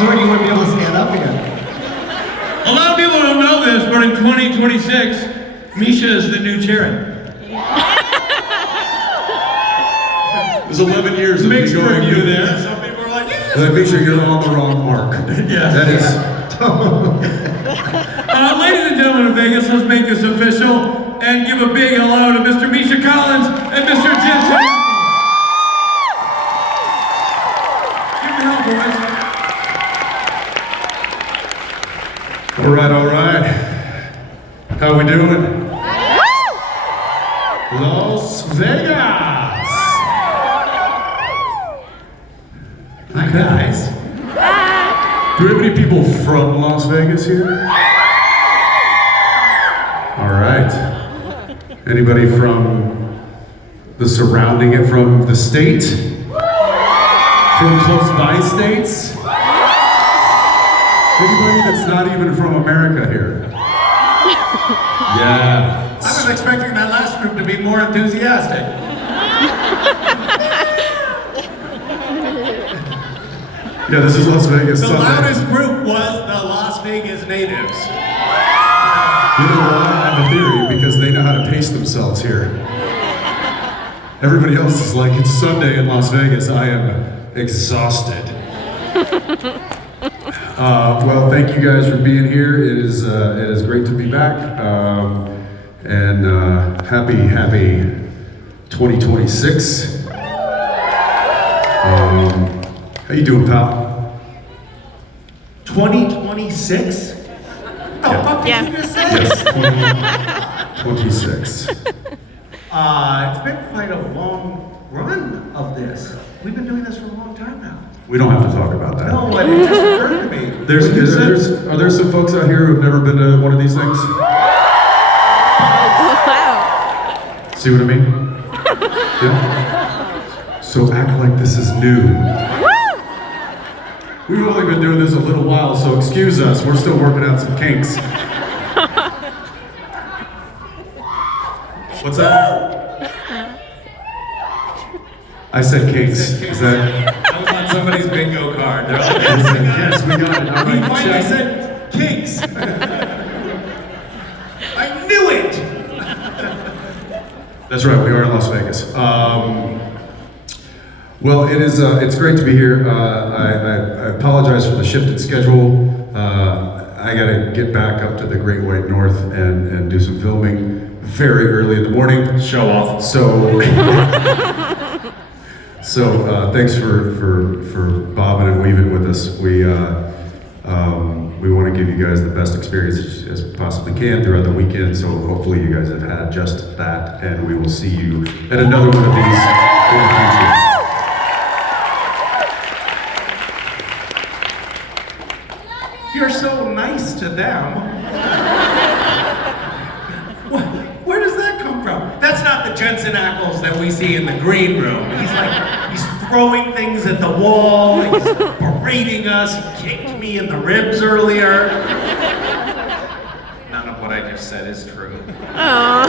was worried you wouldn't be able to stand up again. A lot of people don't know this, but in 2026, Misha is the new chairman. It was 11 years of Mixed me going review there. Some people are like, yeah. Like, make sure you're on the wrong mark. Yeah. That is. Ladies and gentlemen of Vegas, let's make this official and give a big hello to Mr. Misha Collins and Mr. Jensen. Give me help, boys. All right. How we doing? Las Vegas. Hi guys. Do we have any people from Las Vegas here? All right. Anybody from the surrounding it, from the state? From close by states? Anybody that's not even from America here? Yeah. I was expecting that last group to be more enthusiastic. Yeah, this is Las Vegas. The Sunday. loudest group was the Las Vegas natives. You know what? I have a theory because they know how to pace themselves here. Everybody else is like, it's Sunday in Las Vegas. I am exhausted. Well, thank you guys for being here. It is great to be back. And happy 2026. How you doing, pal? 2026? Oh, fuck did you just say? Yes, 2026. It's been quite a long run of this. We've been doing this for a long time now. We don't have to talk about that. No, but it just occurred to me. Are there some folks out here who've never been to one of these things? Wow. See what I mean? Yeah. So act like this is new. We've only been doing this a little while, so excuse us. We're still working out some kinks. What's that? I said kinks. Is that? That was on somebody's bingo card. They're like, Yes, we got it. All he right, finally check. said kinks. I knew it. That's right, we are in Las Vegas. Well, it's great to be here. I apologize for the shifted schedule. I gotta get back up to the Great White North and do some filming very early in the morning. Show off. So, thanks for bobbing and weaving with us. We want to give you guys the best experience as we possibly can throughout the weekend. So hopefully you guys have had just that, and we will see you at another one of these in the future. You're so nice to them. Where does that come from? That's not the Jensen Ackles that we see in the green room. He's throwing things at the wall, he's berating us, he kicked me in the ribs earlier. None of what I just said is true. Aww.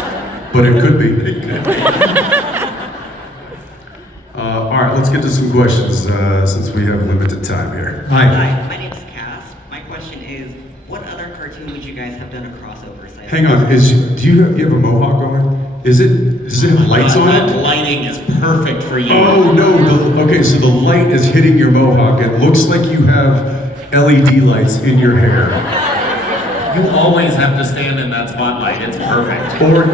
But it could be. It could be. All right, let's get to some questions since we have limited time here. Hi, my name's Cass. My question is, what other cartoon would you guys have done a crossover site? Hang on, do you have a mohawk on? Does it have lights on That it? lighting is perfect for you. Oh no, okay, so the light is hitting your mohawk. It looks like you have LED lights in your hair. You always have to stand in that spotlight. It's perfect. Or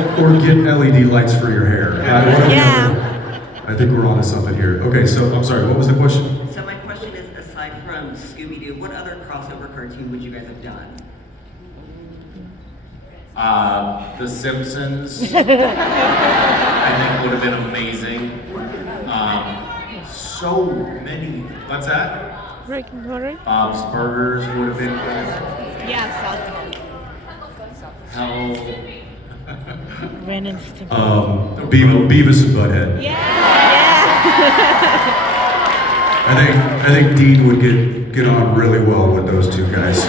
get LED lights for your hair. Yeah. I think we're onto something here. Okay, so I'm sorry, what was the question? So my question is, aside from Scooby-Doo, what other crossover cartoon would you guys have done? The Simpsons, I think would have been amazing. So many. What's that? Rick and Morty? Bob's Burgers would have been good. Yeah, South Park. Hell. Ren and Stimpy. Beavis and Butthead. Yeah! I think Dean would get on really well with those two guys.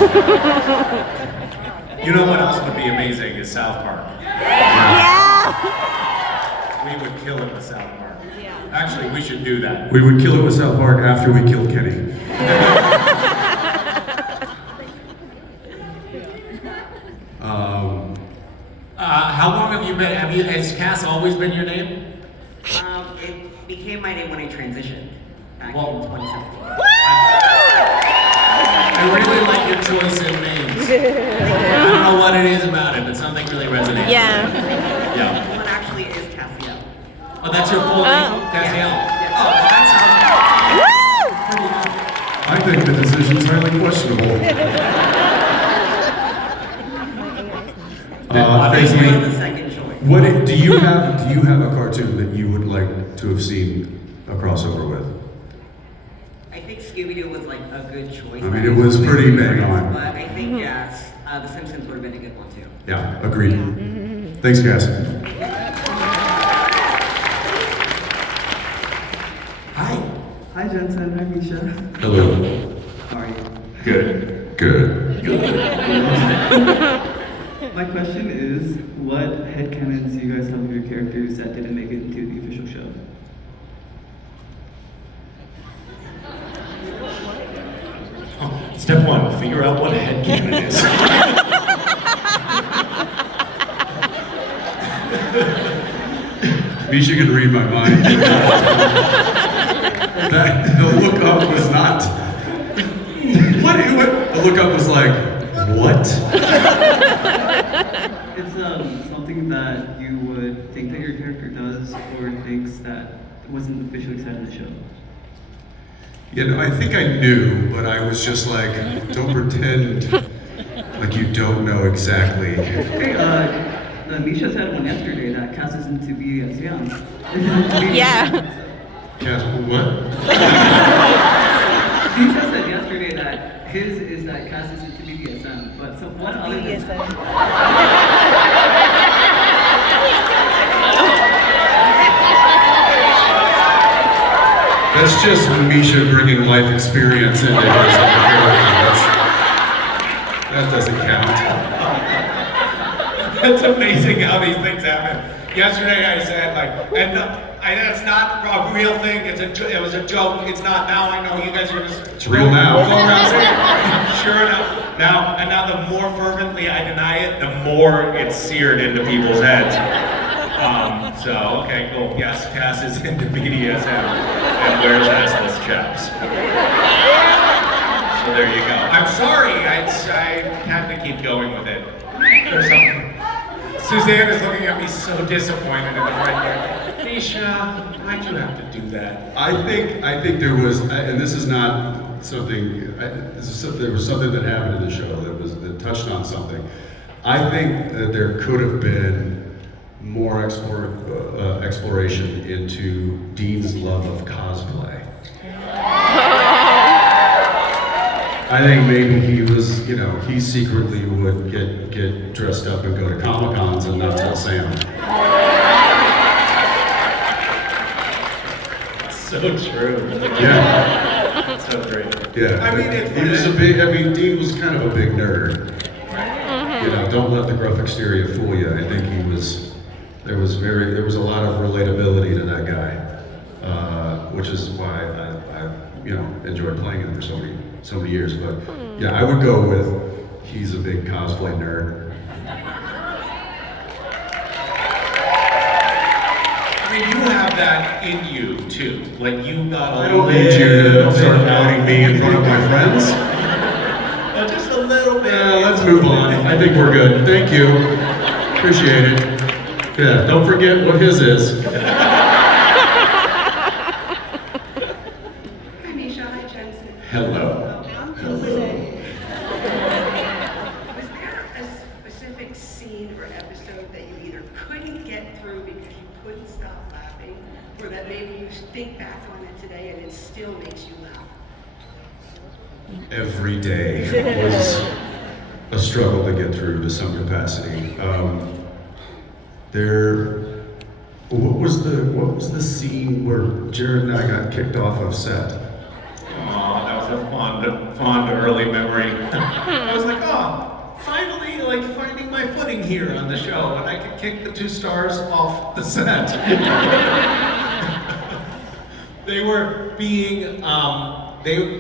You know what else would be amazing is South Park. Yeah! We would kill it with South Park. Yeah. Actually, we should do that. We would kill it with South Park after we killed Kenny. How long have you been? Has Cass always been your name? It became my name when I transitioned back in 2017. I really like your choice in names. I don't know what it is about it, but something really resonates. Yeah. Yeah. One actually is Cassiel. Oh, that's your full name? Cassiel. Yes. Oh, that sounds I think the decision's highly questionable. Obviously. He was the second choice. Do you have a cartoon that you would like to have seen a crossover with? I think Scooby-Doo was like a good choice. I mean, it was pretty bang on. But I think, yes, The Simpsons would have been a good one too. Yeah, agreed. Thanks, guys. Hi. Hi Jensen, hi Misha. Hello. How are you? Good. Good. My question is, what headcanons do you guys have of your characters that didn't make it into the official show? Step one, figure out what a headcanon is. Misha can read my mind. The look up was not. What? The look up was like, what? It's something that you would think that your character does or thinks that wasn't officially said in the show. You know, I think I knew, but I was just like, don't pretend like you don't know exactly. Hey, Misha said one yesterday that Cass isn't to be as young. Yeah. Cass, what? Misha said yesterday that his is that Cass isn't to BDSM, but so what other than That's just Misha bringing life experience into his character. That doesn't count. It's amazing how these things happen. Yesterday I said that's not a real thing. It was a joke. It's not now. I know you guys are gonna. It's real now. Go around saying, sure enough. Now the more fervently I deny it, the more it's seared into people's heads. So okay, cool. Yes, Cass is into BDSM and wears assless chaps. So there you go. I'm sorry. I had to keep going with it. There's something. Suzanne is looking at me so disappointed in the front here. Misha, why'd you have to do that? I think there was, and this is not something. There was something that happened in the show that touched on something. I think that there could have been more exploration into Dean's love of cosplay. I think maybe he was, he secretly would get dressed up and go to Comic-Cons and not tell Sam. So true. Yeah. So great. Yeah. I mean, Dean was kind of a big nerd. Don't let the gruff exterior fool you. I think there was a lot of relatability to that guy, which is why I enjoyed playing him for so many years. But yeah, I would go with he's a big cosplay nerd. I mean, you have that in you too. Like you got a I don't need you to start outing me in front of my friends. Just a little bit. Yeah, let's move on. I think we're good. Thank you. Appreciate it. Yeah, don't forget what his is. Hi Misha, hi Jensen. Hello. Was there a specific scene or episode that you either couldn't get through because you couldn't stop laughing, or that maybe you think back on it today and it still makes you laugh? Every day was a struggle to get through to some capacity. What was the scene where Jared and I got kicked off of set? Oh, that was a fond early memory. I was like, finally, finding my footing here on the show, and I could kick the 2 stars off the set. They were being,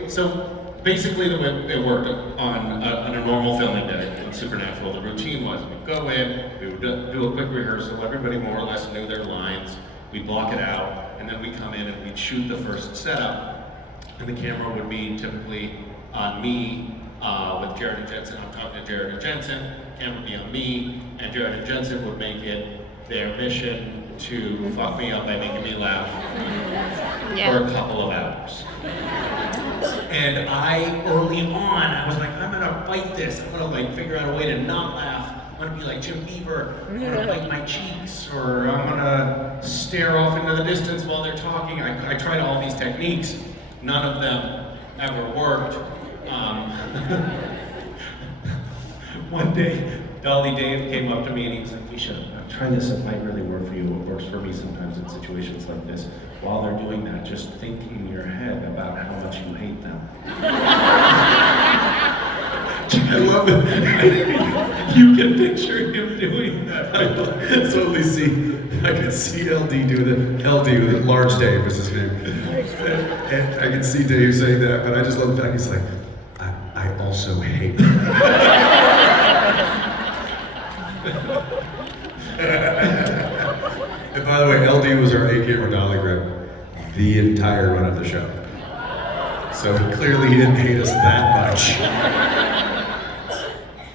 so basically the way it worked on a normal filming day on Supernatural, the routine was we'd go in, we would do a quick rehearsal, everybody more or less knew their lines, we'd block it out, and then we'd come in and we'd shoot the first setup. And the camera would be typically on me with Jared and Jensen. I'm talking to Jared and Jensen. Camera would be on me, and Jared and Jensen would make it their mission to fuck me up by making me laugh for a couple of hours. And early on, I was like, I'm gonna fight this. I'm gonna like figure out a way to not laugh. I'm gonna be like Jim Beaver. I'm gonna bite my cheeks, or I'm gonna stare off into the distance while they're talking. I tried all these techniques. None of them ever worked. One day, Dolly Dave came up to me and he was like, Misha, try this, it might really work for you. It works for me sometimes in situations like this. While they're doing that, just think in your head about how much you hate them. I love it. You can picture him doing that. I can see LD do the LD with large Dave was his name. And I can see Dave saying that, but I just love the fact he's like, I also hate them. And by the way, LD was our 8-camera dolly grip the entire run of the show. So clearly he didn't hate us that much.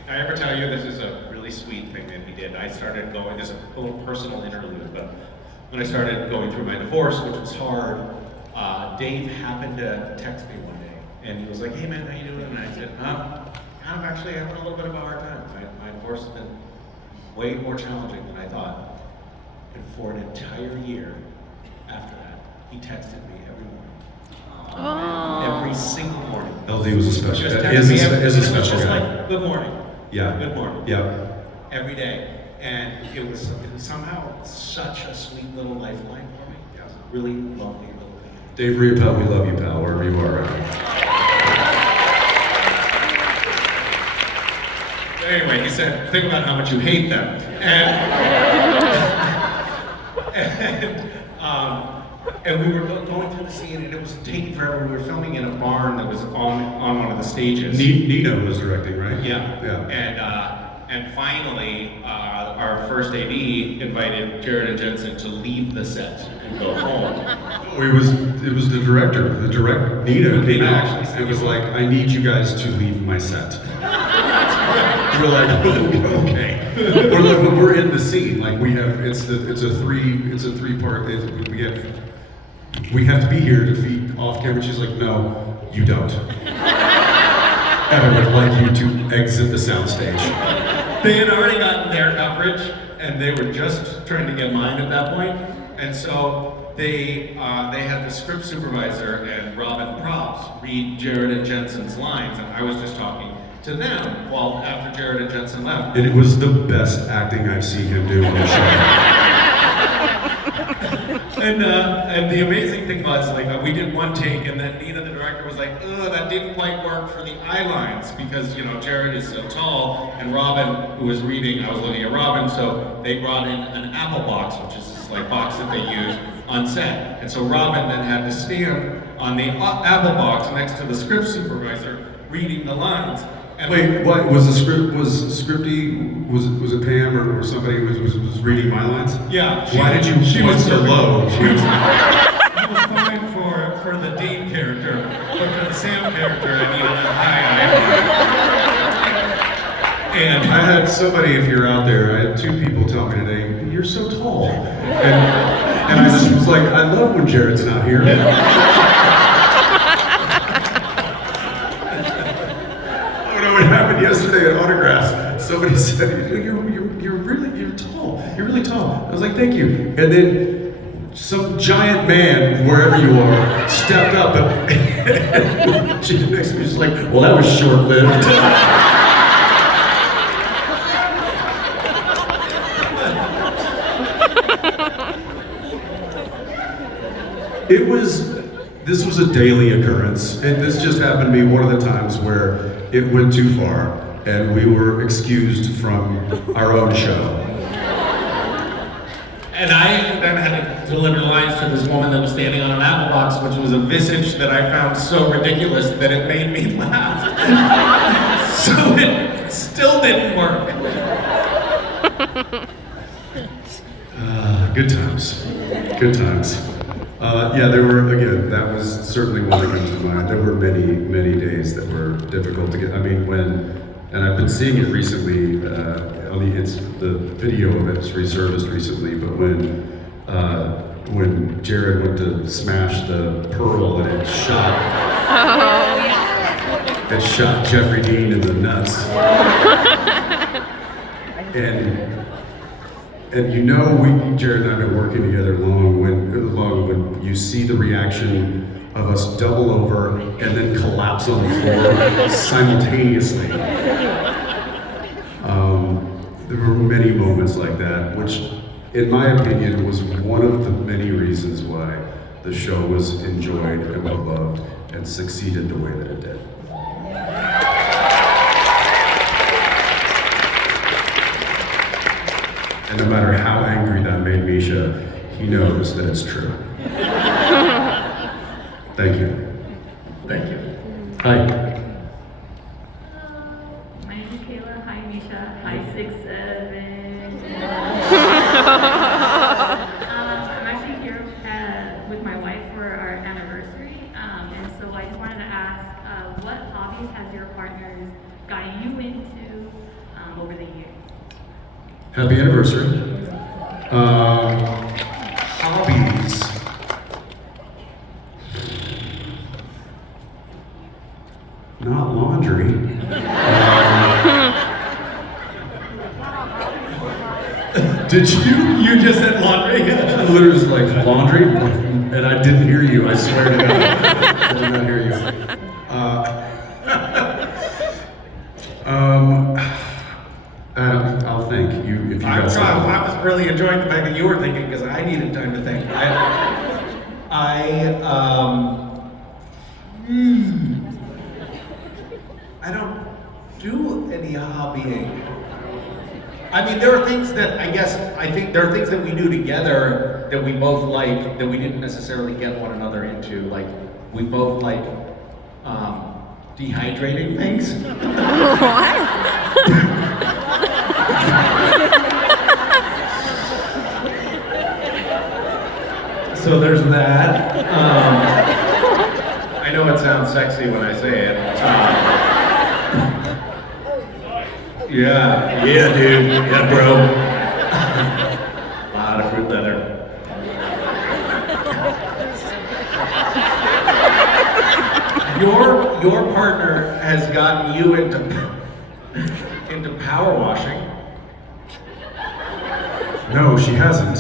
I ever tell you this is a really sweet thing that he did. I started going, this is a little personal interlude, but when I started going through my divorce, which was hard, Dave happened to text me one day, and he was like, hey man, how you doing? And I said, I'm actually having a little bit of a hard time. My divorce has been way more challenging than I thought. And for an entire year after that, he texted me every morning. Oh. Every single morning. LD was a special, Just is texted me a it was special just guy. like, good morning. Yeah. Good morning. Yeah. Every day. And it was somehow such a sweet little lifeline for me. It was a really lovely little thing. Dave Riopel, we love you, pal, wherever you are right now. Anyway, he said, think about how much you hate them. And we were going through the scene, and it was taking forever. We were filming in a barn that was on one of the stages. Nino was directing, right? Yeah. Yeah. And finally, our first AD invited Jared and Jensen to leave the set and go home. It was the director. Nino came out. actually said It was you- like, I need you guys to leave my set. We're like, okay. We're like, but we're in the scene. Like it's a three part. We have to be here to feed off camera. She's like, no, you don't. And I would like you to exit the soundstage. They had already gotten their coverage, and they were just trying to get mine at that point. And so they had the script supervisor and Robin Props read Jared and Jensen's lines, and I was just talking to them while after Jared and Jensen left. And it was the best acting I've seen him do on the show. And the amazing thing was, like, we did one take, and then Nina, the director, was like, "Ugh, that didn't quite work for the eye lines because Jared is so tall, and Robin, who was reading, I was looking at Robin, so they brought in an apple box, which is this like box that they use on set, and so Robin then had to stand on the apple box next to the script supervisor reading the lines." And Wait, what was the script? Was Scripty? Was it Pam or somebody was reading my lines? Yeah. Why did you point so low? She was fine for the Dean character, but for the Sam character, I needed a high. And I had somebody, if you're out there, I had 2 people tell me today, you're so tall. And I just was like, I love when Jared's not here. What happened yesterday at autographs? Somebody said, "You're tall. You're really tall." I was like, "Thank you." And then some giant man, wherever you are, stepped up and she next to me was like, "Well, that was short-lived." This was a daily occurrence, and this just happened to be one of the times where it went too far, and we were excused from our own show. And I then had to deliver lines to this woman that was standing on an apple box, which was a visage that I found so ridiculous that it made me laugh. So it still didn't work. Good times. Good times. Yeah, there were, again, that was certainly one that comes to mind. There were many, many days that were difficult to get. I mean, and I've been seeing it recently, it's the video of it's resurfaced recently, but when Jared went to smash the pearl and it shot Jeffrey Dean in the nuts. And you know, Jared and I have been working together long when you see the reaction of us double over and then collapse on the floor simultaneously. There were many moments like that, which, in my opinion, was one of the many reasons why the show was enjoyed and well-loved and succeeded the way that it did. And no matter how angry that made Misha, he knows that it's true. Thank you. Thank you. Hi. My name is Kayla. Hi, Misha. Hi, 6'7". I'm actually here with my wife for our anniversary, and so I just wanted to ask, what hobbies has your partners gotten you into over the years? Happy anniversary. Hobbies. Not laundry. Did you just said laundry? Literally was like laundry, and I didn't hear you. I swear to God, I did not hear you. I'll think you if you got something. I was really enjoying the fact that you were thinking because I needed time to think. I don't do any hobbying. I mean, there are things that I think there are things that we do together that we both like that we didn't necessarily get one another into. Like we both like dehydrating things. So there's that. I know it sounds sexy when I say it. Yeah, dude. Yeah, bro. A lot of fruit leather. Your partner has gotten you into power washing. No, she hasn't.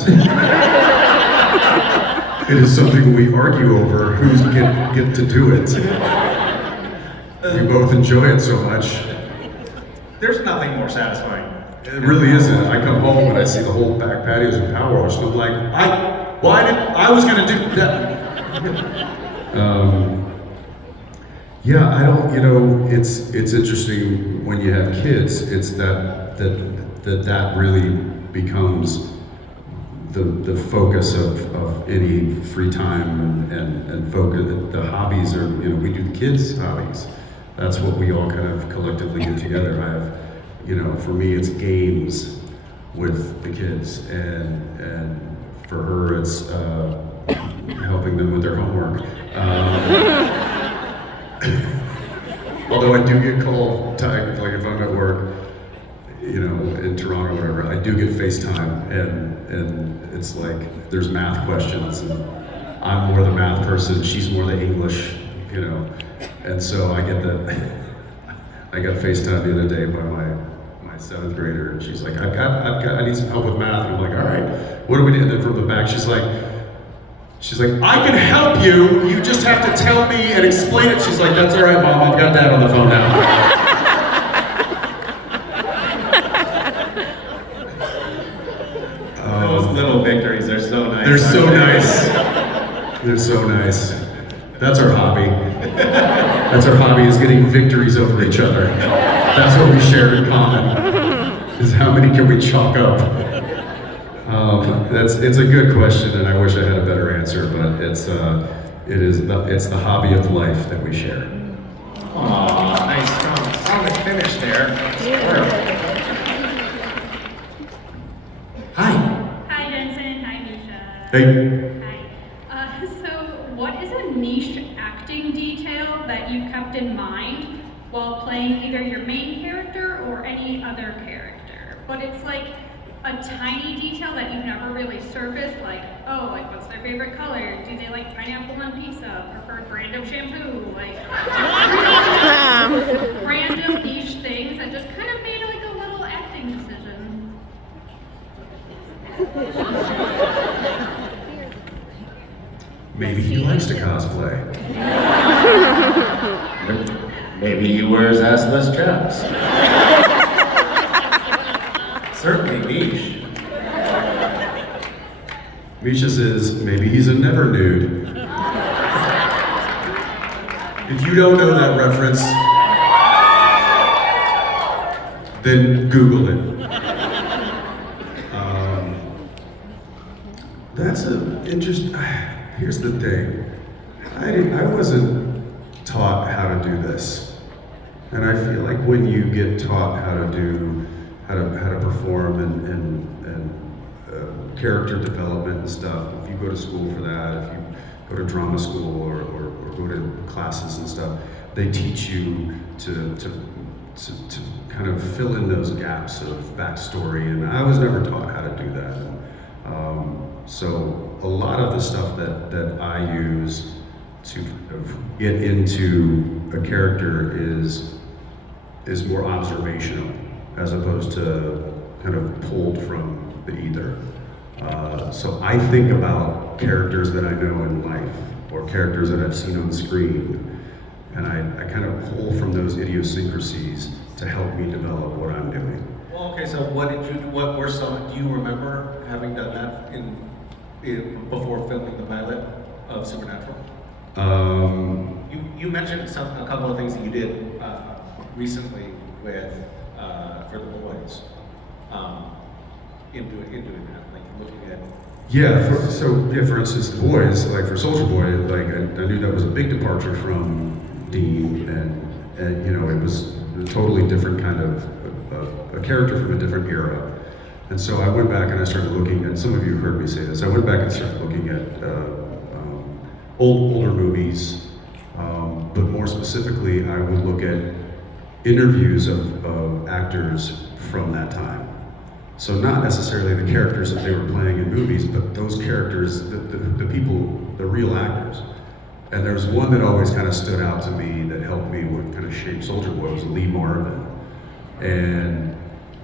It is something we argue over who's get to do it. We both enjoy it so much. There's nothing more satisfying. It really isn't. I come home and I see the whole back patios with power wash, and I'm like, I was gonna do that. Yeah, I don't. It's interesting when you have kids. It's that really becomes the focus of any free time and focus. The hobbies are, we do the kids' hobbies. That's what we all kind of collectively do together. I have, for me, it's games with the kids, and for her, it's helping them with their homework. Although I do get called, like if I'm at work, in Toronto or whatever, I do get FaceTime, and it's like there's math questions, and I'm more the math person, she's more the English, and so I got FaceTime the other day by my 7th grader, and she's like, I need some help with math, and I'm like, all right, what do we do? And then from the back, she's like, I can help you, you just have to tell me and explain it. She's like, that's all right, Mom, I've got Dad on the phone now. Those little victories are so nice. They're so nice. They're so nice. That's our hobby. That's our hobby, is getting victories over each other. That's what we share in common, is how many can we chalk up. It's a good question, and I wish I had a better answer, but it's the hobby of life that we share. Aw, nice solid finish there. Hi. Hi, Jensen. Hi, Misha. Hey. Hi. So, what is a niche acting detail that you kept in mind while playing either your main character or any other character? But it's like a tiny detail that you've never really surfaced, like, oh, like what's their favorite color? Do they like pineapple on pizza? Preferred brand of shampoo? Like, random niche things that just kind of made like a little acting decision. Maybe he likes to cosplay. Maybe he wears assless chaps. Certainly niche. Misha's is maybe he's a never nude. If you don't know that reference, then Google it. That's an interesting. Here's the thing. I wasn't taught how to do this, and I feel like when you get taught how to perform and character development and stuff, if you go to school for that, if you go to drama school or go to classes and stuff, they teach you to kind of fill in those gaps of backstory, and I was never taught how to do that. So a lot of the stuff that I use to get into a character is more observational, as opposed to kind of pulled from the ether. So I think about characters that I know in life, or characters that I've seen on screen, and I kind of pull from those idiosyncrasies to help me develop what I'm doing. Well, okay, so what were some, do you remember having done that before filming the pilot of Supernatural? You mentioned a couple of things that you did recently with for the boys in doing that, like looking at. Yeah, for instance, the boys, like for Soldier Boy, like I knew that was a big departure from Dean, and you know, it was a totally different kind of a character from a different era. And so I went back and I started looking at, some of you heard me say this, I went back and started looking at older movies, but more specifically, I would look at interviews of actors from that time. So not necessarily the characters that they were playing in movies, but those characters, the people, the real actors. And there's one that always kind of stood out to me that helped me with kind of shape Soldier Boy, was Lee Marvin. And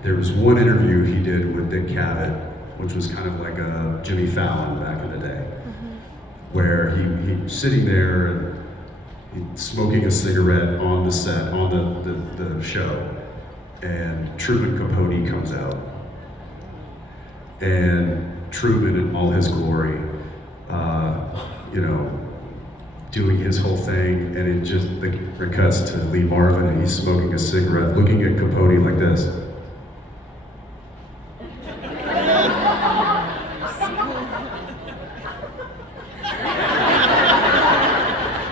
there was one interview he did with Dick Cavett, which was kind of like a Jimmy Fallon back in the day, where he was sitting there and smoking a cigarette on the set, on the show, and Truman Capote comes out. And Truman in all his glory, you know, doing his whole thing, and it just, it cuts to Lee Marvin, and he's smoking a cigarette, looking at Capote like this.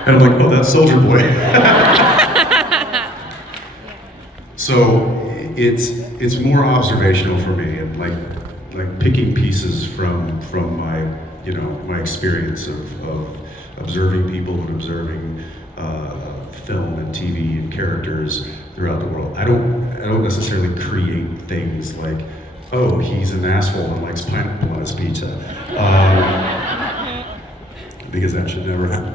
And I'm like, oh, that's Soldier Boy. So it's more observational for me, and like picking pieces from my, you know, my experience of observing people and observing film and TV and characters throughout the world. I don't necessarily create things like, oh, he's an asshole and likes pineapple on his pizza, because that should never happen.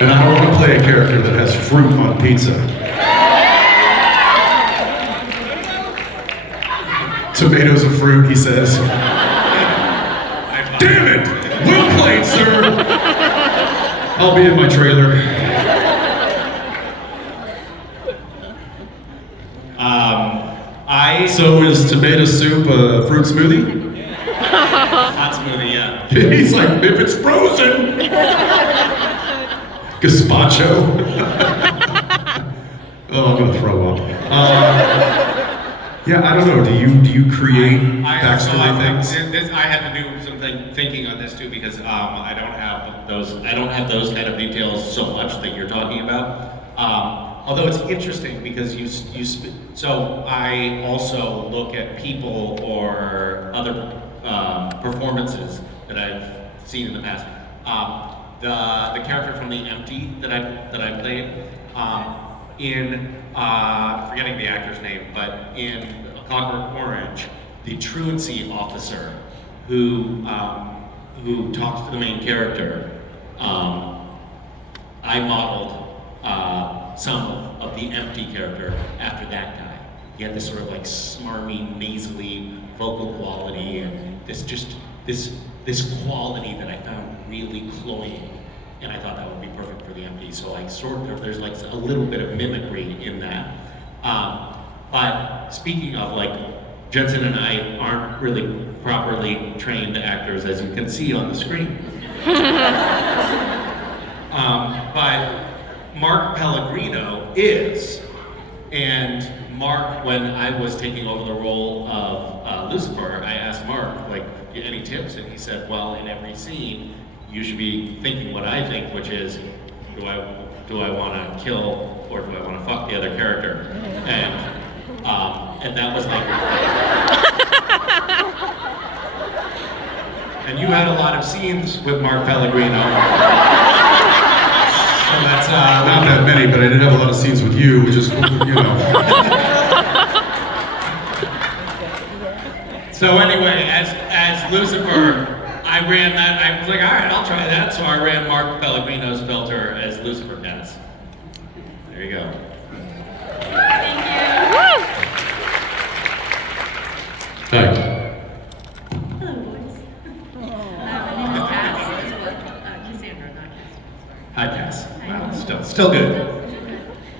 And I don't want to play a character that has fruit on pizza. Tomatoes are fruit, he says. Damn it! Well played, sir! I'll be in my trailer. So is tomato soup a fruit smoothie? Hot smoothie, yeah. He's like, if it's frozen! Gazpacho. Oh, I'm gonna throw up. Yeah, I don't know. Do you create backstory things? I had to do some thinking on this too because I don't have those kind of details so much that you're talking about. Although it's interesting because so I also look at people or other performances that I've seen in the past. The character from The Empty that I played in forgetting the actor's name, but in A Clockwork Orange, the truancy officer who talks to the main character, I modeled some of the Empty character after that guy. He had this sort of like smarmy, nasally vocal quality, and this quality that I found really cloying, and I thought that would be perfect for The Empty. So like there's like a little bit of mimicry in that. But speaking of like, Jensen and I aren't really properly trained actors, as you can see on the screen. But Mark Pellegrino is, and Mark, when I was taking over the role of Lucifer, I asked Mark, like, any tips? And he said, well, in every scene, you should be thinking what I think, which is, do I want to kill or do I want to fuck the other character? And that was like, and you had a lot of scenes with Mark Pellegrino. So that's Not that many, but I did have a lot of scenes with you, which is, you know. So anyway, as Lucifer, I ran that. I was like, all right, I'll try that. So I ran Mark Pellegrino's filter as Lucifer Cats. There you go. Hi. Hello, boys. My name is Cass. Cassandra, not Cass. Hi, Cass. Wow, still good.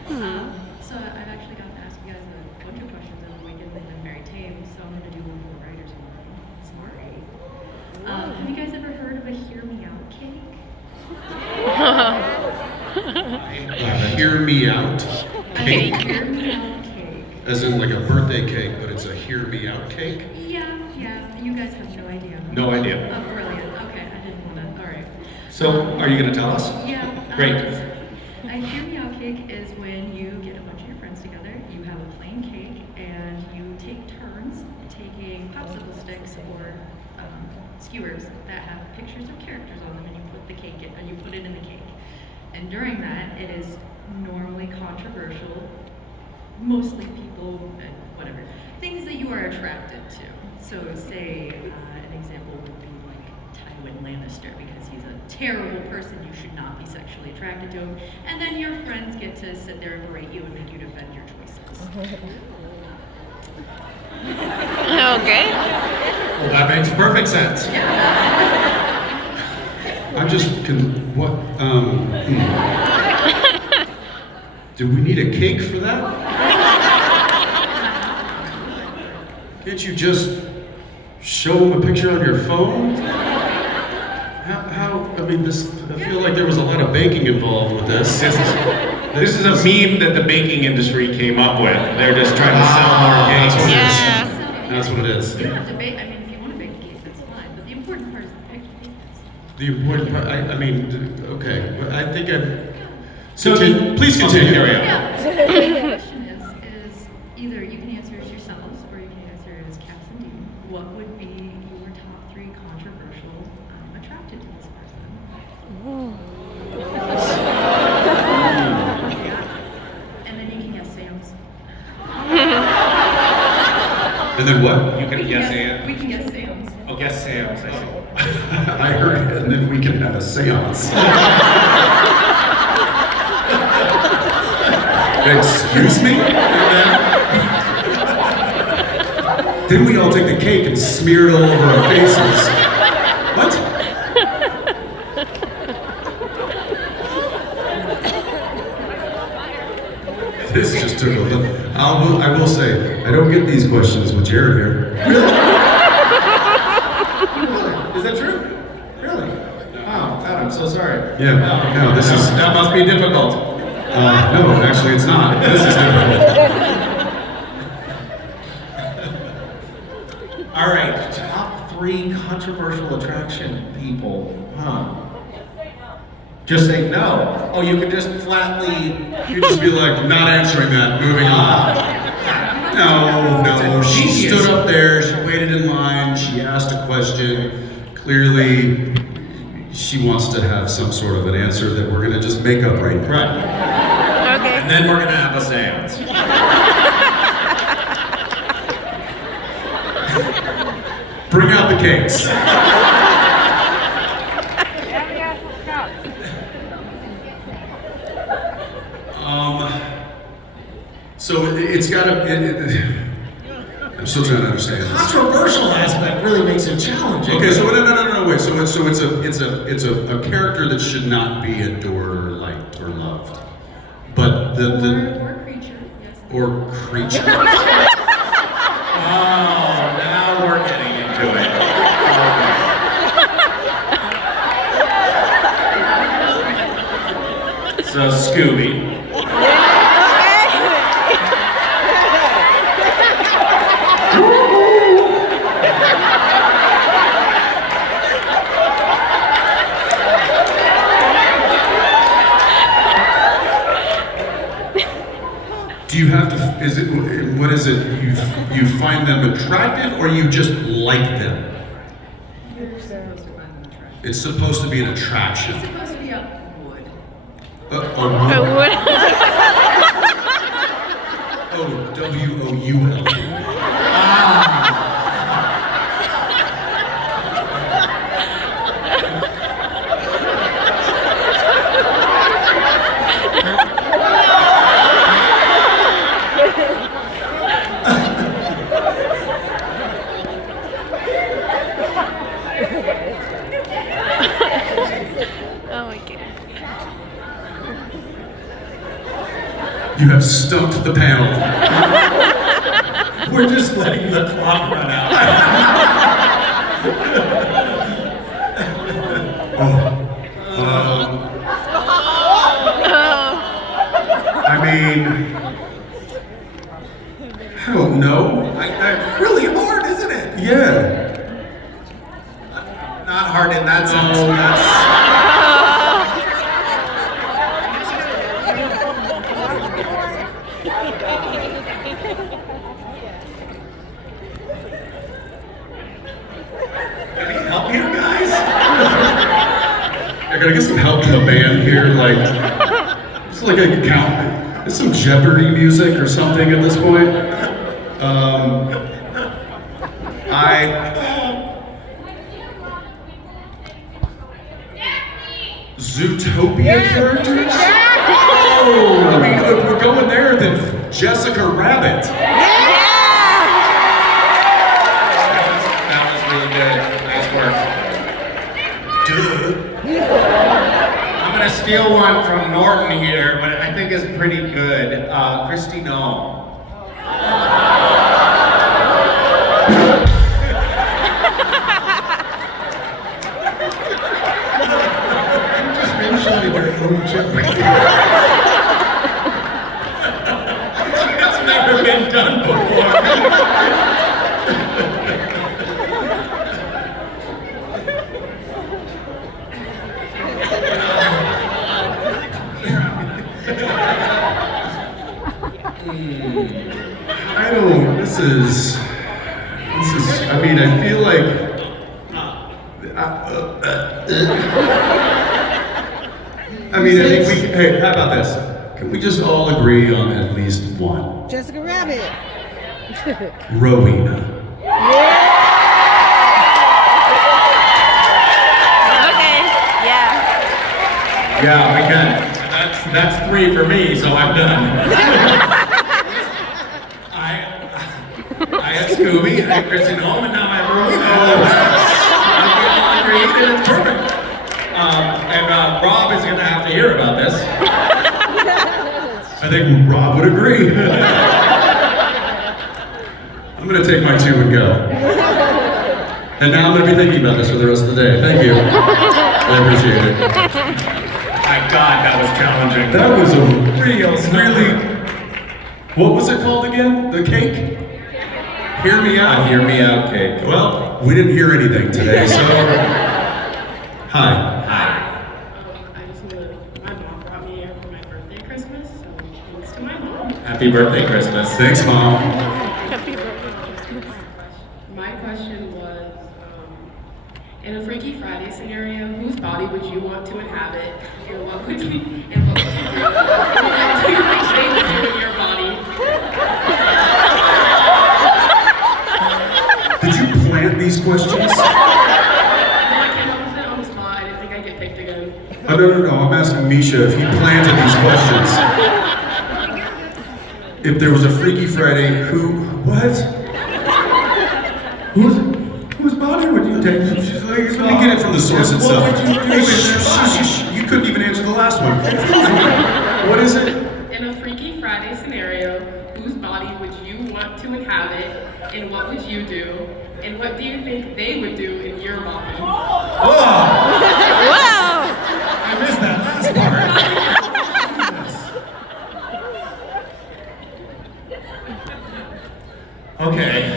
So I've actually gotten to ask you guys a bunch of questions over the weekend. They've been very tame, so I'm going to do one for the writers tomorrow. Sorry. Have you guys ever heard of a Hear Me Out cake? Hear me out cake. Hear Me Out cake. As in like a birthday cake, but it's a hear me out cake? Yeah. You guys have no idea. No idea. Oh, brilliant. Okay, I didn't want to. All right. So, are you going to tell us? Yeah. Great. A Hear Me Out cake is when you get a bunch of your friends together, you have a plain cake, and you take turns taking popsicle sticks or skewers that have pictures of characters on them, and you put the cake in, and you put it in the cake. And during that, it is normally controversial, mostly people, whatever, things that you are attracted to. So say an example would be like Tywin Lannister, because he's a terrible person, you should not be sexually attracted to him. And then your friends get to sit there and berate you and make you defend your choices. Okay. Well, that makes perfect sense. I'm just, do we need a cake for that? Can't you just show them a picture on your phone? I feel like there was a lot of baking involved with this. This is a meme that the baking industry came up with. They're just trying to sell more cakes. Yeah. That's what it is. You don't have to bake, I mean, if you want to bake a cake, that's fine, but the important part is the picture. The important part, okay, but I think So please continue. Carry on. Yeah. So the question is either you can answer it yourselves or you can answer it as Cass and Dean. What would be your top 3 controversial attracted to this person? And then you can guess Sam's. And then what? You can guess Sam. We can guess Sam's. Oh, guess Sam's. I see. I heard it, and then we can have a seance. Excuse me? Then we all take the cake and smear it all over our faces. What? This just took a little. I will say, I don't get these questions with Jared here. Really? Is that true? Really? Wow, God, I'm so sorry. Yeah, no, this is. That must be difficult. No, actually, it's not. This is difficult. All right, top 3 controversial attraction people, huh? Just say no. Oh, you can just flatly. You just be like, not answering that, moving on. No, she stood up there, she waited in line, she asked a question. Clearly, she wants to have some sort of an answer that we're gonna just make up right now. Right. Okay. And then we're gonna have a seance. Bring out the cakes. So it's gotta. I'm still trying to understand this. Controversial aspect really makes it challenging. Okay, so no, wait. So it's a character that should not be adored or liked or loved, but the Or creature, yes. or creature. Oh, now we're getting into it. So Scooby. Do you have to? Is it? What is it? You find them attractive, or you just like them? You're supposed to find them attractive. It's supposed to be an attraction. It's supposed to be a wood. A I wood. would. Oh, WOUL. Oh my god. You have stumped the panel. We're just letting the clock run out. I mean, I don't know. It's really hard, isn't it? Yeah. Not hard in that sense. That's Can we help you guys? I gotta get some help from the band here. Like, it's like a count. It's some Jeopardy music or something at this point. Zootopia characters? Oh, I mean, if we're going there, then Jessica Rabbit. That was really good. Nice work. Duh. I'm gonna steal one from Norton here, but I think it's pretty good. Christy No. Just mentioned their own Jeopardy. It's never been done before. I don't, this is, I mean, I feel like, I mean, I think we, hey, how about this? Can we just all agree on at least one? Jessica Rabbit. Rowena. Okay. Yeah. Yeah, we can. That's 3 for me, so I'm done. I had Scooby, I had Kristen Home, and now I have Rowena. We all agreed, and it's perfect. And Rob is going to have to hear about this. I think Rob would agree. I'm gonna take my 2 and go. And now I'm gonna be thinking about this for the rest of the day. Thank you. I appreciate it. My God, that was challenging. That was a really, what was it called again? The cake? Hear me out. Hear me out, cake. Well, we didn't hear anything today, so. Hi. I just knew my mom brought me here for my birthday Christmas, so thanks to my mom. Happy birthday, Christmas. Thanks, Mom. Happy birthday. My question was, in a Freaky Friday scenario, whose body would you want to inhabit, and what would you do? What do you think they would do in your body? Did you plant these questions? I came up with it on the spot. I didn't think I'd get picked again. Oh, no. I'm asking Misha if he planted these questions. If there was a Freaky Friday, whose body would you take? Let me get it from the source itself. You couldn't even answer the last one. What is it? In a Freaky Friday scenario, whose body would you want to inhabit, and what would you do? And what do you think they would do in your body? Oh! Wow! I missed that last part. Okay.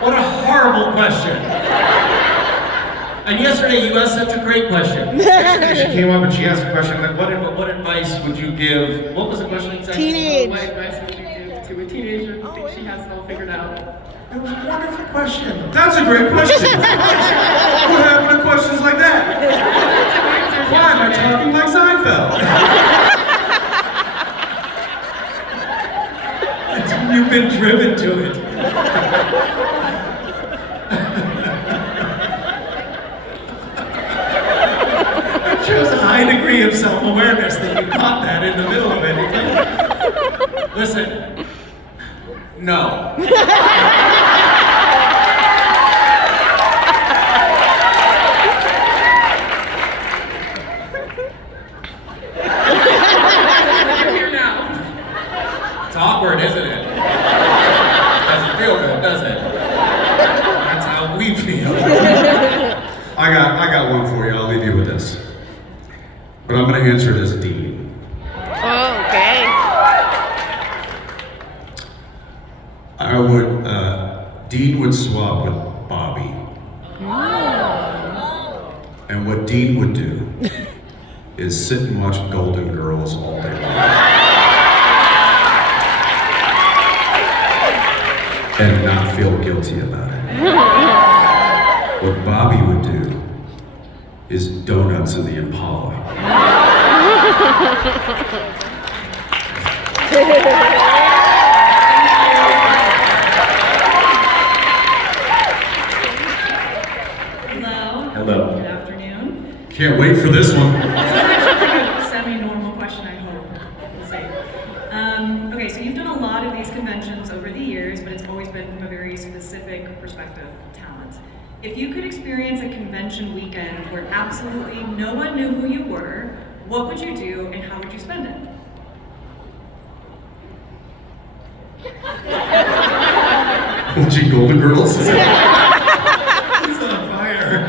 What a horrible question. And yesterday you asked such a great question. Yesterday she came up and she asked a question like, what advice would you give? What was the question exactly? What advice would you give to a teenager who thinks she has it all figured out? It was a wonderful question. That's a great question. What happened to questions like that? Why am I talking like Seinfeld? You've been driven to it. It shows a high degree of self-awareness that you caught that in the middle of it. Listen, no. Here now. It's awkward, isn't it? Doesn't feel good, does it? That's how we feel. I got one for you. I'll leave you with this. But I'm going to answer it as Dean. Oh, okay. Dean would swap with Bobby. And what Dean would do is sit and watch Golden Girls all day long. And not feel guilty about it. What Bobby would do is donuts in the Impala. Hello. Hello. Good afternoon. Can't wait for this one. This is actually like a semi-normal question, I hope. We'll see. Okay, so you've done a lot of these conventions over the years, but it's always been from a very specific perspective, talent. If you could experience a convention weekend where absolutely no one knew who you were, what would you do and how would you spend it? Watching Golden Girls? He's on fire.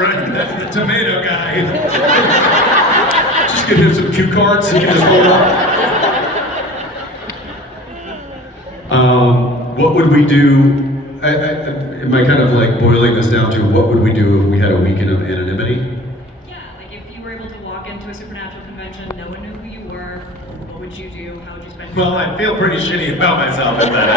Right, that's the tomato guy. Just give him some cue cards so he can just hold up. What would we do? Am I kind of like boiling this down to what would we do if we had a weekend of anonymity? Yeah, like if you were able to walk into a supernatural convention, no one knew who you were, what would you do? How would you spend it? Well, I feel pretty shitty about myself at that.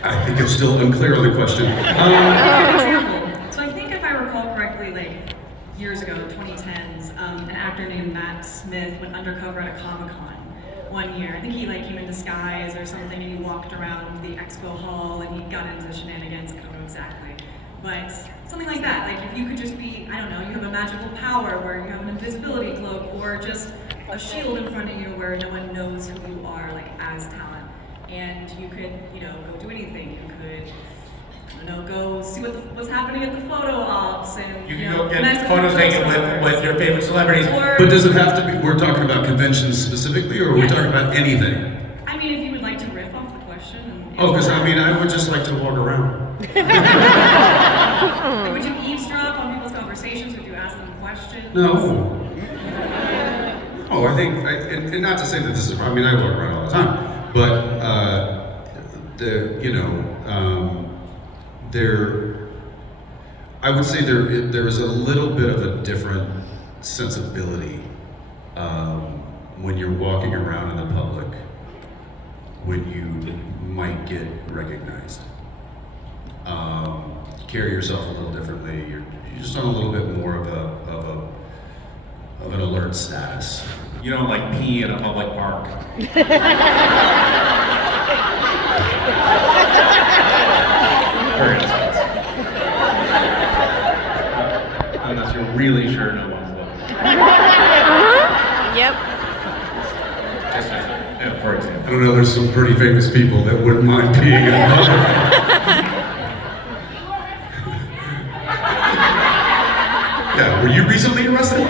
I think it's still unclear on the question. So I think if I recall correctly, like years ago, 2010s, an actor named Matt Smith went undercover at a Comic-Con one year. I think he like came in disguise or something and he walked around the expo hall and he got into shenanigans, I don't know exactly. But something like that, like if you could just be, I don't know, you have a magical power where you have an invisibility cloak or just a shield in front of you where no one knows who you are, like as talent. And you could, you know, go do anything. You could go see what's happening at the photo ops and You can go get mess photos with taken photographers. with your favorite celebrities. Or, But does it have to be, we're talking about conventions specifically, or are we talking about anything? I mean, if you would like to riff off the question. Oh, because I mean, I would just like to walk around. Would you eavesdrop on people's conversations? Would you ask them questions? No. Oh, I think, and not to say that this is, I mean, I walk around all the time, but I would say there is a little bit of a different sensibility when you're walking around in the public, when you might get recognized. You carry yourself a little differently. You're just on a little bit more of an alert status. You don't like pee in a public park. For instance. Unless you're really sure no one's looking. Yep. Just as for example. I don't know, there's some pretty famous people that wouldn't mind peeing in a public park. Yeah, were you recently arrested?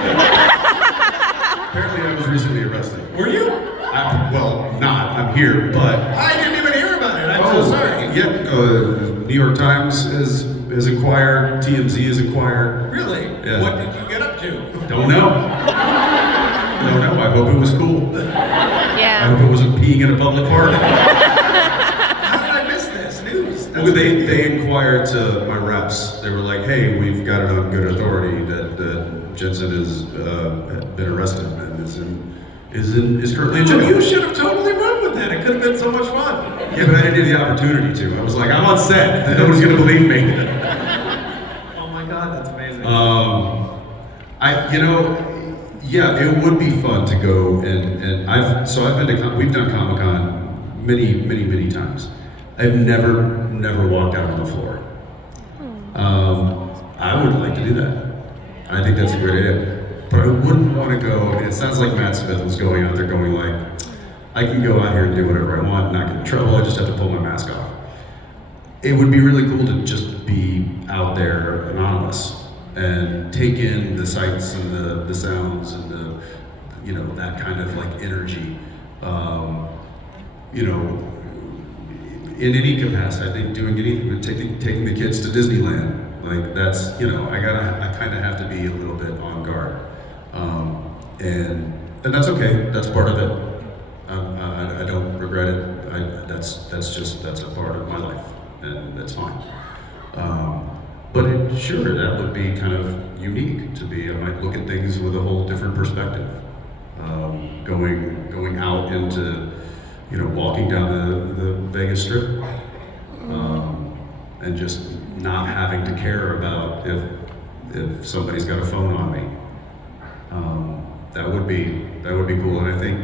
Apparently I was recently arrested. Were you? Well, not, I'm here, but... I didn't even hear about it. I'm so sorry. Yeah, New York Times has inquired, TMZ has inquired. Really? Yeah. What did you get up to? Don't know. Don't know, I hope it was cool. Yeah. I hope it wasn't peeing in a public park. How did I miss this news? Well, they inquired to my reps. They were like, hey, we've got it on good authority that Jensen has been arrested and is currently in jail. You should have totally run with that. It could have been so much fun. Yeah, but I didn't get the opportunity to. I was like, I'm on set. Nobody's gonna believe me. Oh my God, that's amazing. Yeah, it would be fun to go and I've been to we've done Comic-Con many times. I've never walked out on the floor. I would like to do that. I think that's a great idea. But I wouldn't want to go, and it sounds like Matt Smith was going out there going like, I can go out here and do whatever I want, not get in trouble, I just have to pull my mask off. It would be really cool to just be out there anonymous and take in the sights and the sounds and that kind of like energy. In any capacity, I think doing anything, taking the kids to Disneyland, like that's, I kind of have to be a little bit on guard. And that's okay, that's part of it. I don't regret it. That's a part of my life, and that's fine. But that would be kind of unique to be. I might look at things with a whole different perspective. Going out into, walking down the Vegas Strip, and just not having to care about if somebody's got a phone on me. That would be cool, and I think,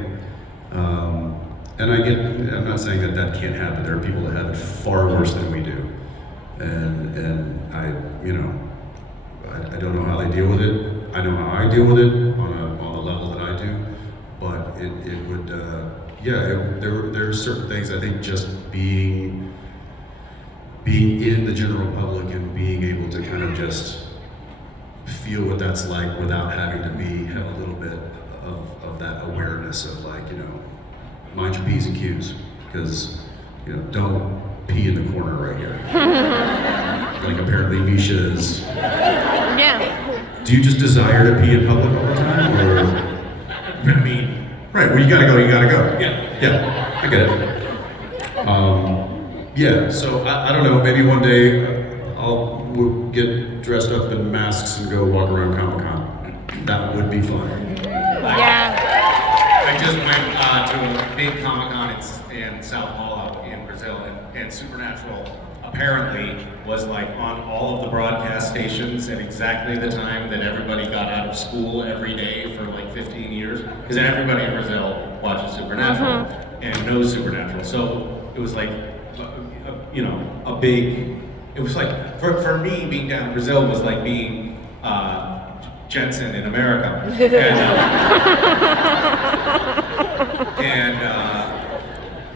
I'm not saying that can't happen. There are people that have it far worse than we do, and I don't know how they deal with it. I know how I deal with it on the level that I do, but it would, there are certain things I think just being in the general public and being able to kind of just feel what that's like without having to have a little bit of that awareness of like, mind your P's and Q's, because, don't pee in the corner right here. Like apparently Misha is. Yeah. Do you just desire to pee in public all the time, or? I mean, right, well you gotta go. yeah. Yeah, I get it. So I don't know, maybe one day we'll get dressed up in masks and go walk around Comic-Con. That would be fun. Yeah. I just went to a big Comic-Con in Sao Paulo in Brazil, and Supernatural apparently was like on all of the broadcast stations at exactly the time that everybody got out of school every day for like 15 years, because everybody in Brazil watches Supernatural and knows Supernatural. So it was like, a big, it was like, for me, being down in Brazil was like being Jensen in America.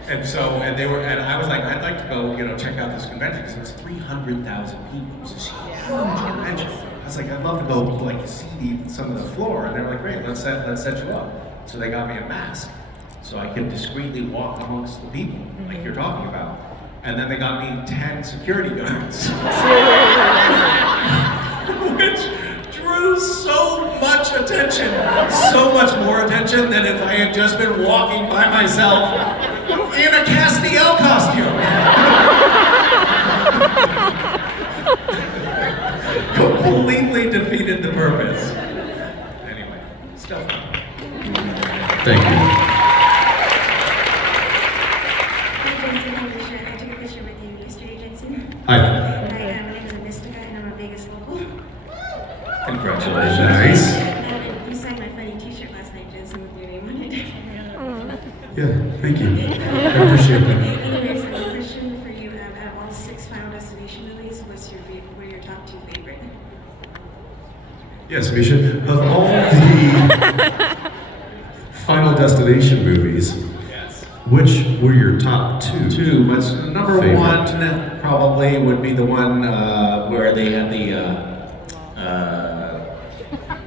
And I was like, I'd like to go, check out this convention because it was 300,000 people. It was this huge convention. I was like, I'd love to go, like, see some of the floor. And they were like, great, let's set you up. So they got me a mask, so I could discreetly walk amongst the people, like you're talking about. And then they got me 10 security guards, which drew so much attention, so much more attention than if I had just been walking by myself in a Castiel costume. Completely defeated the purpose. Anyway, still fun. Thank you. Jensen and Misha, I took a picture with you yesterday, Jensen. Hi. Hi, my name is Mystica and I'm a Vegas local. Congratulations. Nice. And you signed my funny t-shirt last night, Jensen, with your name on it. Yeah, thank you. I appreciate that. Anyways, I have a question for you. Out of all 6 Final Destination movies, what are your top 2 favorite? Yes, Misha, of all the Final Destination movies, Yes. which were your top 2? Number favorite? 1 probably would be the one where they had the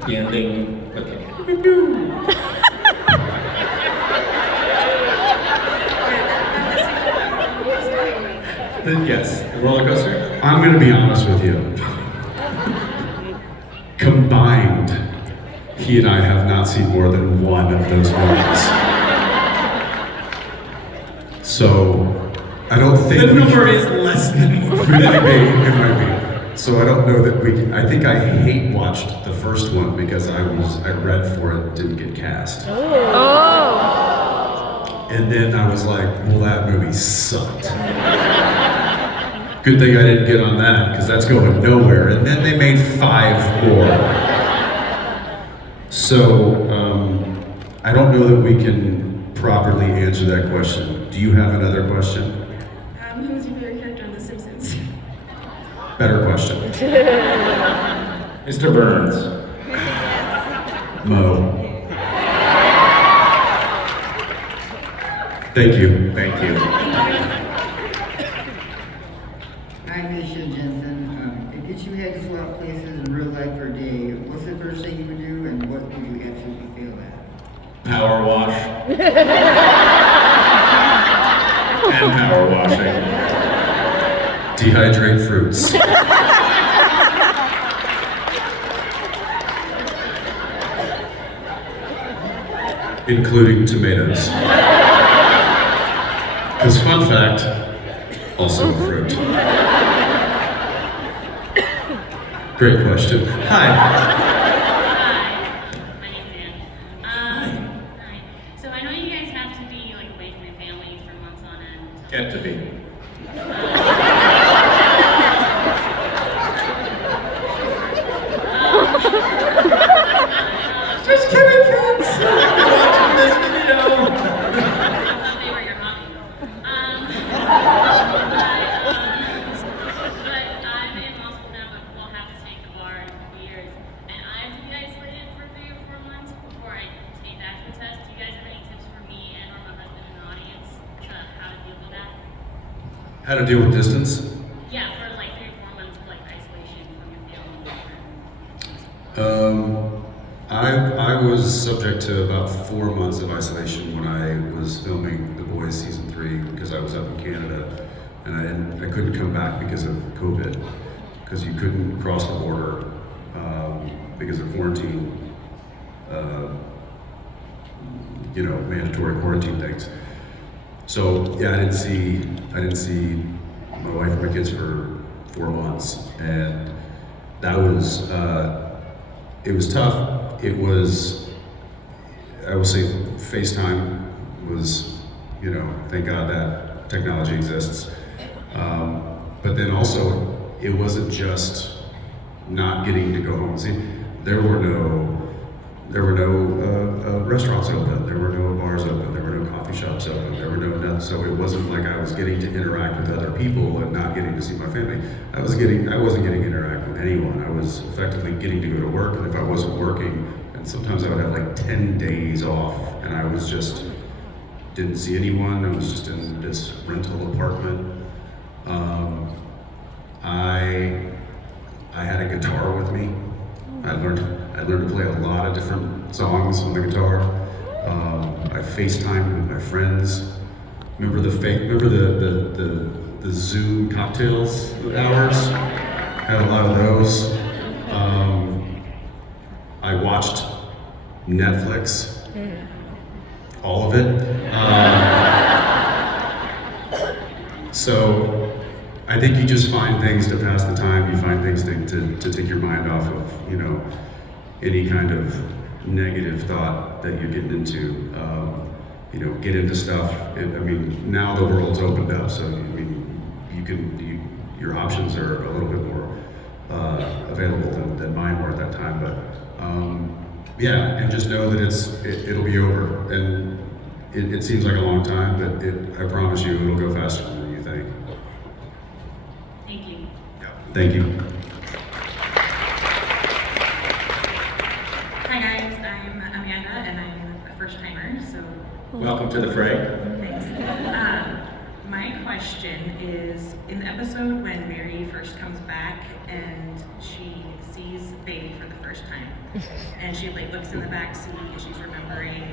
ending with the yes, the roller coaster. I'm going to be honest with you. Combined, he and I have not seen more than one of those movies. So, I don't think The number is less than 1. It might be. So I don't know that we can, I think I hate watched the first one because I read for it, didn't get cast. Oh. And then I was like, well, that movie sucked. Good thing I didn't get on that, because that's going nowhere. And then they made 5 more. So, I don't know that we can properly answer that question. Do you have another question? Who's your favorite character on The Simpsons? Better question. Mr. Burns. Mo. Thank you. Thank you. Hi, Misha and Jensen. If you had to swap places in real life for a day, what's the first thing you would do, and what would you absolutely fail at? Power wash. And power washing. Dehydrate fruits. Including tomatoes. Because fun fact, also a fruit. Great question. Hi. My name's Ann. Hi. So I know you guys have to be like away from your families for months on end. Get to be. Just kidding, kids. Watching this video. I thought they were your hobby. But I'm in law school now, but we'll have to take the bar in a couple years. And I have to be isolated for 3 or 4 months before I take the actual test. Do you guys have any tips for me and or my husband in the audience to how to deal with that? How to deal with distance? Yeah, for like 3 or 4 months of like isolation from your family. I was subject to about 4 months of isolation when I was filming The Boys season 3 because I was up in Canada and I couldn't come back because of COVID, because you couldn't cross the border because of quarantine, mandatory quarantine things. So yeah, I didn't see my wife and my kids for 4 months, and that was it was tough. It was, I will say, FaceTime was, thank God that technology exists. But then also, it wasn't just not getting to go home. See, there were no restaurants open, there were no bars open, there were no coffee shops open, there were no nothing. So it wasn't like I was getting to interact with other people and not getting to see my family. I wasn't getting to interact with anyone. I was effectively getting to go to work, and if I wasn't working, and sometimes I would have like 10 days off, and I was just didn't see anyone. I was just in this rental apartment. I had a guitar with me. I learned to play a lot of different songs on the guitar. I FaceTimed with my friends. Remember the Zoom cocktails hours? Had a lot of those. I watched Netflix, all of it. So I think you just find things to pass the time. You find things to take your mind off of, any kind of negative thought that you're getting into. Get into stuff. Now the world's opened up, so your options are a little bit more available than mine were at that time. But and just know that it'll be over. And it seems like a long time, but I promise you, it'll go faster than you think. Thank you. Yeah. Thank you. Hi guys, I'm Amanda and I'm a first timer, so Welcome to the fray. thanks. My question is, in the episode when Mary first comes back and she sees Baby for the first time, and she looks in the back seat and she's remembering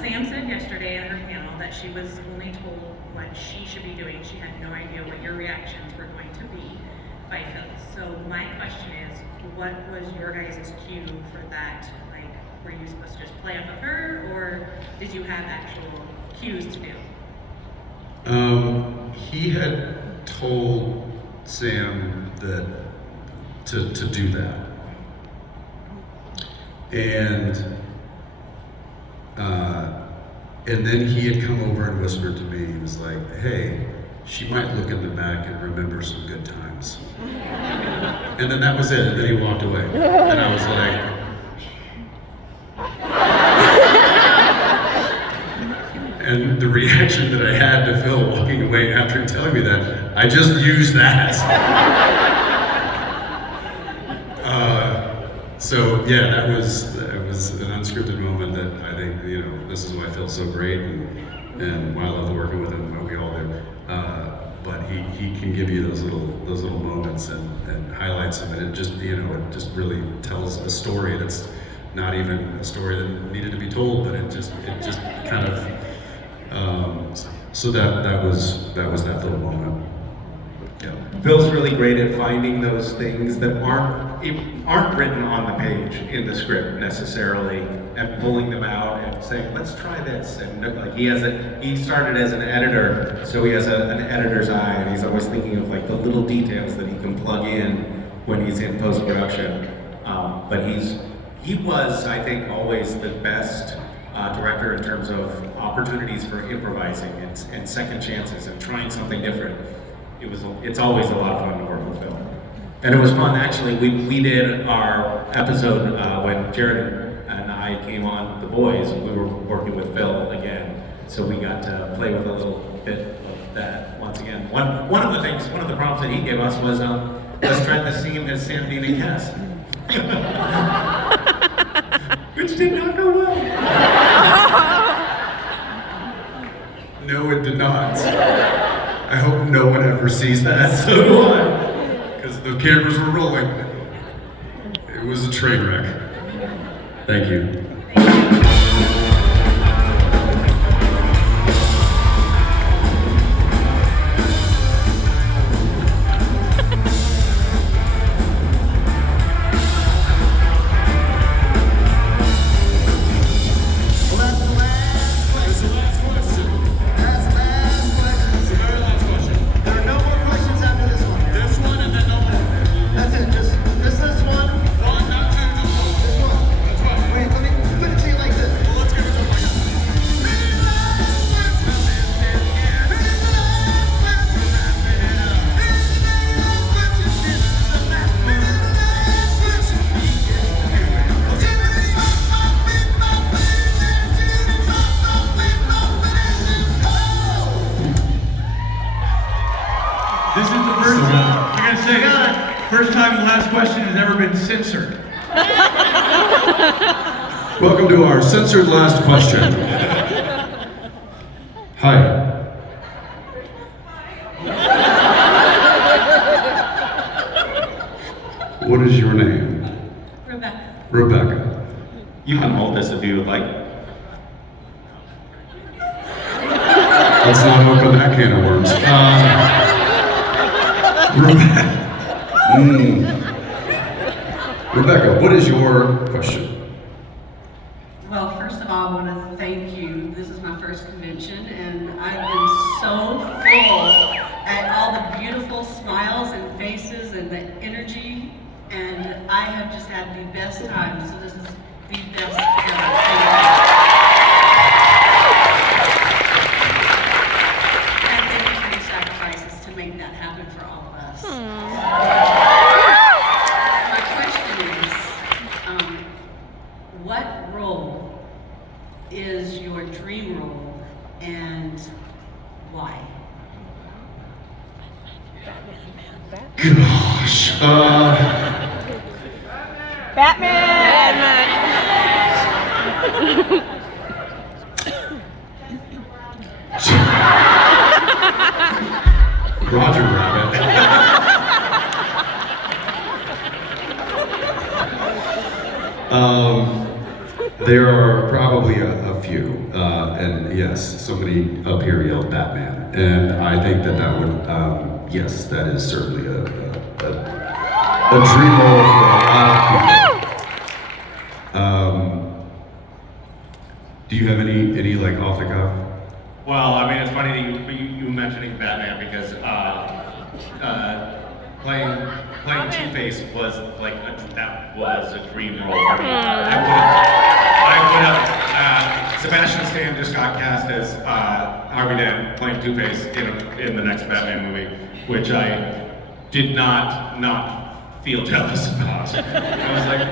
Sam said yesterday in her panel that she was only told what she should be doing. She had no idea what your reactions were going to be by Phil. So my question is, what was your guys' cue for that? Were you supposed to just play off of her, or did you have actual cues to do? He had told Sam that to do that, and then he had come over and whispered to me. He was like, "Hey, she might look in the back and remember some good times." And then that was it. And then he walked away, and I was like. And the reaction that I had to Phil walking away after telling me that, I just used that. That was an unscripted moment that I think, this is why Phil's so great and why I love working with him, we all do. But he can give you those little moments and highlights them, and it just really tells a story that's not even a story that needed to be told, but it just kind of. So that was that little moment. Yeah. Phil's really great at finding those things that aren't written on the page in the script necessarily, and pulling them out and saying, "Let's try this." And he started as an editor, so he has an editor's eye, and he's always thinking of the little details that he can plug in when he's in post-production. But he was, I think, always the best director in terms of opportunities for improvising and second chances and trying something different. It's always a lot of fun to work with Phil. And it was fun, actually. We did our episode when Jared and I came on The Boys. We were working with Phil again, so we got to play with a little bit of that once again. One of the prompts that he gave us was let's try the scene as Sam, Dean, and Cass. Which did not go well. No, it did not. I hope no one ever sees that. So do I. Because the cameras were rolling. It was a train wreck. Thank you. This is the first first time the last question has ever been censored. Welcome to our censored last question. Hi. What is your name? Rebecca. Rebecca. You can hold this if you would like. Let's not open that can of worms. Rebecca, what is your question? Well, first of all, I want to thank you. This is my first convention, and I've been so full at all the beautiful smiles and faces and the energy, and I have just had the best time. So this is the best ever. And thank you for your sacrifices to make that happen for all of us. My question is, what role is your dream role and why? Gosh. Batman. Roger Rabbit. There are probably a few, and yes, somebody up here yelled Batman, and I think that would, yes, that is certainly a dream role for a lot of people. Do you have any like off the cuff? Well, I mean, it's funny you mentioning Batman because playing Two-Face was like that was a dream role for me. I would have. Sebastian Stan just got cast as Harvey Dent playing Two-Face in the next Batman movie, which I did not feel jealous about. I was like.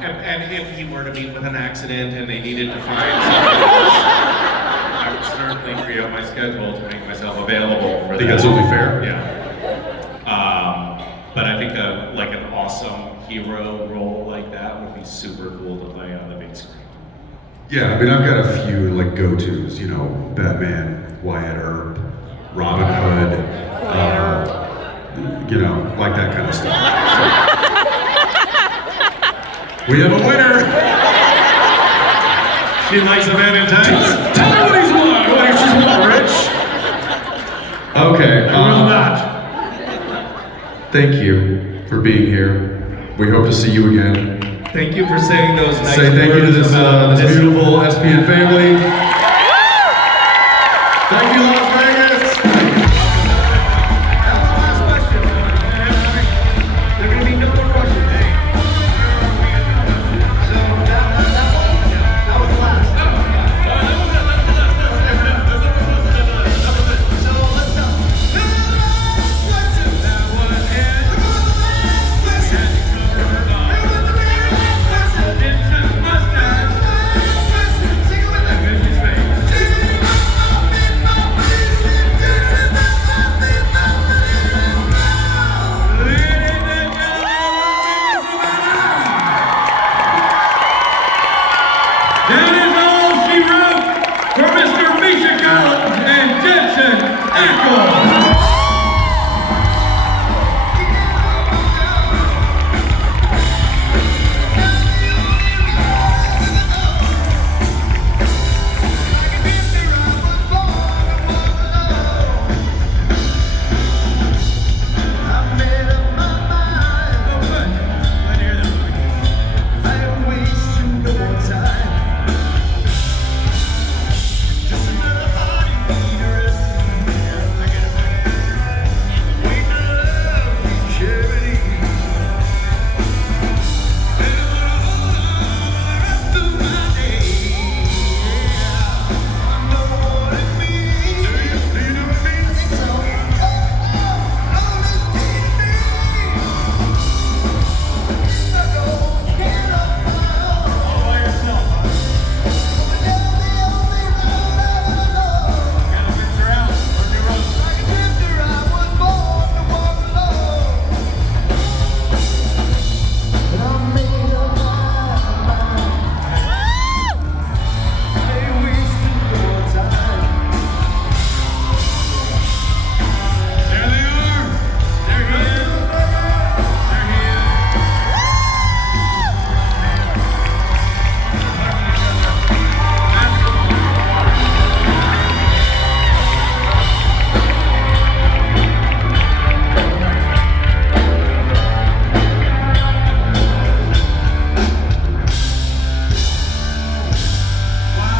And if he were to meet with an accident and they needed to find somebody else, I would certainly free up my schedule to make myself available for that. I think that's only fair. Yeah. But I think like an awesome hero role like that would be super cool to play on the big screen. Yeah, I mean, I've got a few like go-tos, you know, Batman, Wyatt Earp, Robin Hood, you know, like that kind of stuff. So, we have a winner! She likes a man in tights. Tell her what he's won! What she's won, Rich? Okay. I will not. Thank you for being here. We hope to see you again. Thank you for saying those nice Say thank you to words this about beautiful SPN family.